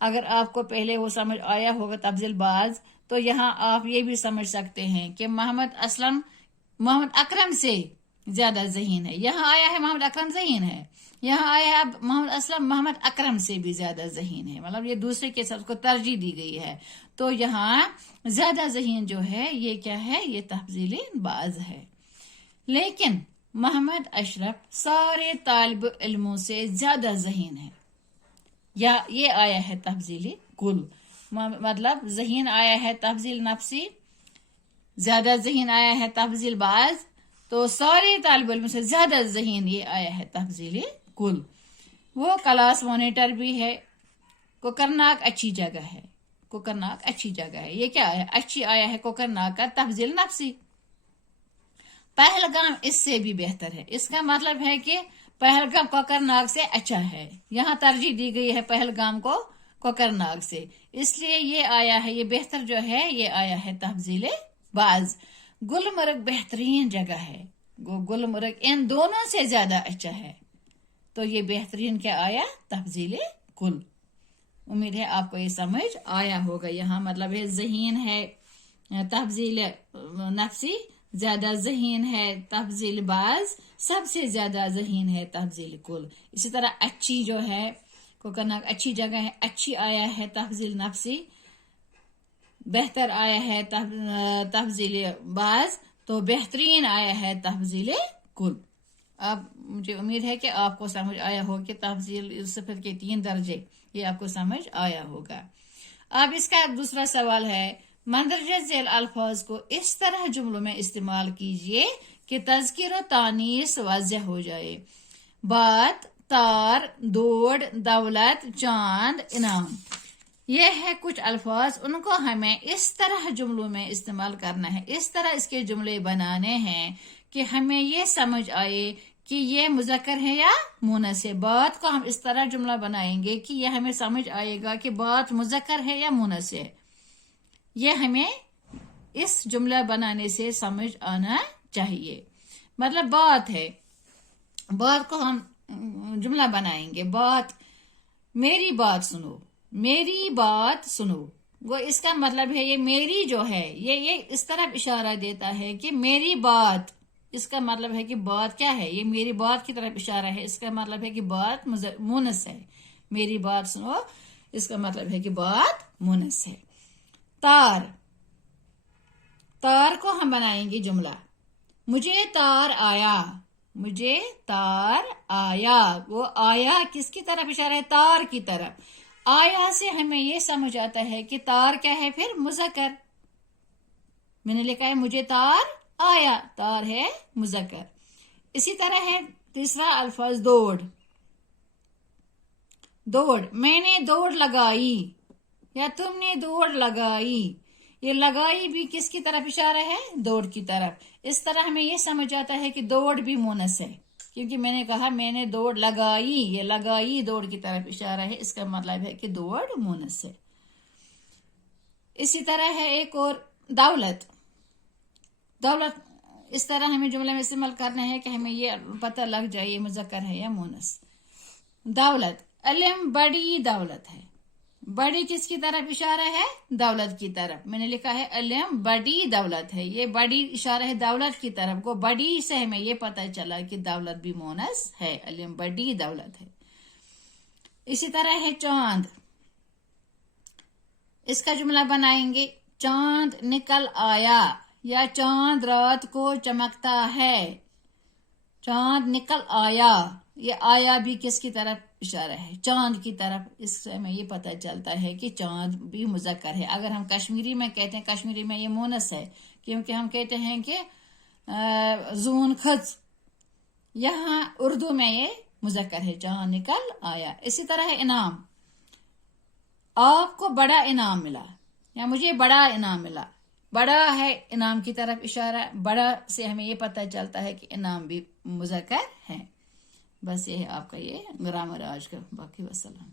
اگر آپ کو پہلے وہ سمجھ آیا ہوگا تفضیل باز، تو یہاں آپ یہ بھی سمجھ سکتے ہیں کہ محمد اکرم سے زیادہ ذہین ہے. یہاں آیا ہے محمد اکرم ذہین ہے، یہاں آیا ہے اب محمد اسلم محمد اکرم سے بھی زیادہ ذہین ہے، مطلب یہ دوسرے کے ساتھ کو ترجیح دی گئی ہے. تو یہاں زیادہ ذہین جو ہے یہ کیا ہے؟ یہ تفضیل باز ہے. لیکن محمد اشرف سارے طالب علموں سے زیادہ ذہین ہے، یا یہ آیا ہے تفضیل کل، مطلب ذہین آیا ہے تفضیل نفسی، زیادہ ذہین آیا ہے تفضیل باز، تو سارے طالب علموں سے زیادہ ذہین یہ آیا ہے تفضیل کل. وہ کلاس مانیٹر بھی ہے. کوکرناگ اچھی جگہ ہے، کوکرناگ اچھی جگہ ہے، یہ کیا ہے؟ اچھی آیا ہے کوکرناگ کا تفضیل نفسی. پہلگام اس سے بھی بہتر ہے، اس کا مطلب ہے کہ پہلگام کوکرناگ سے اچھا ہے. یہاں ترجیح دی گئی ہے پہلگام کو کوکرناگ سے، اس لیے یہ آیا ہے، یہ بہتر جو ہے یہ آیا ہے تفضیل باز. گلمرگ بہترین جگہ ہے، گلمرگ ان دونوں سے زیادہ اچھا ہے، تو یہ بہترین کیا آیا؟ تفضیل کل. امید ہے آپ کو یہ سمجھ آیا ہوگا. یہاں مطلب ہے ذہین ہے تفضیل نفسی، زیادہ ذہین ہے تفضیل باز، سب سے زیادہ ذہین ہے تفضیل کل. اسی طرح اچھی جو ہے کوکرناگ اچھی جگہ ہے، اچھی آیا ہے تفضیل نفسی، بہتر آیا ہے تفضیل باز، تو بہترین آیا ہے تفضیل کل. اب مجھے امید ہے کہ آپ کو سمجھ آیا ہوگا کہ تفضیل صفت کے 3 درجے، یہ آپ کو سمجھ آیا ہوگا. اب اس کا دوسرا سوال ہے، مندرجہ ذیل الفاظ کو اس طرح جملوں میں استعمال کیجئے کہ تذکیر و تانیث واضح ہو جائے. بات، تار، دوڑ، دولت، چاند، انعام، یہ ہے کچھ الفاظ، ان کو ہمیں اس طرح جملوں میں استعمال کرنا ہے، اس طرح اس کے جملے بنانے ہیں کہ ہمیں یہ سمجھ آئے کہ یہ مذکر ہے یا مونث ہے. بات کو ہم اس طرح جملہ بنائیں گے کہ یہ ہمیں سمجھ آئے گا کہ بات مذکر ہے یا مونث ہے. یہ ہمیں اس جملہ بنانے سے سمجھ آنا چاہیے. مطلب بات ہے، بات کو ہم جملہ بنائیں گے. بات، میری بات سنو، میری بات سنو، وہ اس کا مطلب ہے یہ میری جو ہے یہ اس طرف اشارہ دیتا ہے کہ میری بات، اس کا مطلب ہے کہ بات کیا ہے؟ یہ میری بات کی طرف اشارہ ہے، اس کا مطلب ہے کہ بات مونث ہے. میری بات سنو، اس کا مطلب ہے کہ بات مونث ہے. تار، تار کو ہم بنائیں گے جملہ. مجھے تار آیا، مجھے تار آیا، وہ آیا کس کی طرف اشارہ ہے؟ تار کی طرف. آیا سے ہمیں یہ سمجھ آتا ہے کہ تار کیا ہے؟ پھر مذکر. میں نے لکھا ہے مجھے تار آیا، تار ہے مذکر. اسی طرح ہے تیسرا الفاظ دوڑ. دوڑ، میں نے دوڑ لگائی یا تم نے دوڑ لگائی. یہ لگائی بھی کس کی طرف اشارہ ہے؟ دوڑ کی طرف. اس طرح ہمیں یہ سمجھ آتا ہے کہ دوڑ بھی مونث ہے، کیونکہ میں نے کہا میں نے دوڑ لگائی، یہ لگائی دوڑ کی طرف اشارہ ہے، اس کا مطلب ہے کہ دوڑ مونث ہے. اسی طرح ہے ایک اور دولت. دولت اس طرح ہمیں جملے میں استعمال کرنا ہے کہ ہمیں یہ پتہ لگ جائے یہ مذکر ہے یا مونث. دولت، علم بڑی دولت ہے. بڑی کس کی طرف اشارہ ہے؟ دولت کی طرف. میں نے لکھا ہے علم بڑی دولت ہے، یہ بڑی اشارہ ہے دولت کی طرف کو. بڑی سے ہمیں یہ پتہ چلا کہ دولت بھی مونث ہے، علم بڑی دولت ہے. اسی طرح ہے چاند. اس کا جملہ بنائیں گے، چاند نکل آیا یا چاند رات کو چمکتا ہے. چاند نکل آیا، یہ آیا بھی کس کی طرف اشارہ ہے؟ چاند کی طرف. اس سے ہمیں یہ پتہ چلتا ہے کہ چاند بھی مذکر ہے. اگر ہم کشمیری میں کہتے ہیں، کشمیری میں یہ مونث ہے، کیونکہ ہم کہتے ہیں کہ زون خز، یہاں اردو میں یہ مذکر ہے، چاند نکل آیا. اسی طرح ہے انعام. آپ کو بڑا انعام ملا یا مجھے بڑا انعام ملا. بڑا ہے انعام کی طرف اشارہ. بڑا سے ہمیں یہ پتہ چلتا ہے کہ انعام بھی مذکر ہے. بس یہ ہے آپ کا یہ گرامر آج کا. باقی وسلام.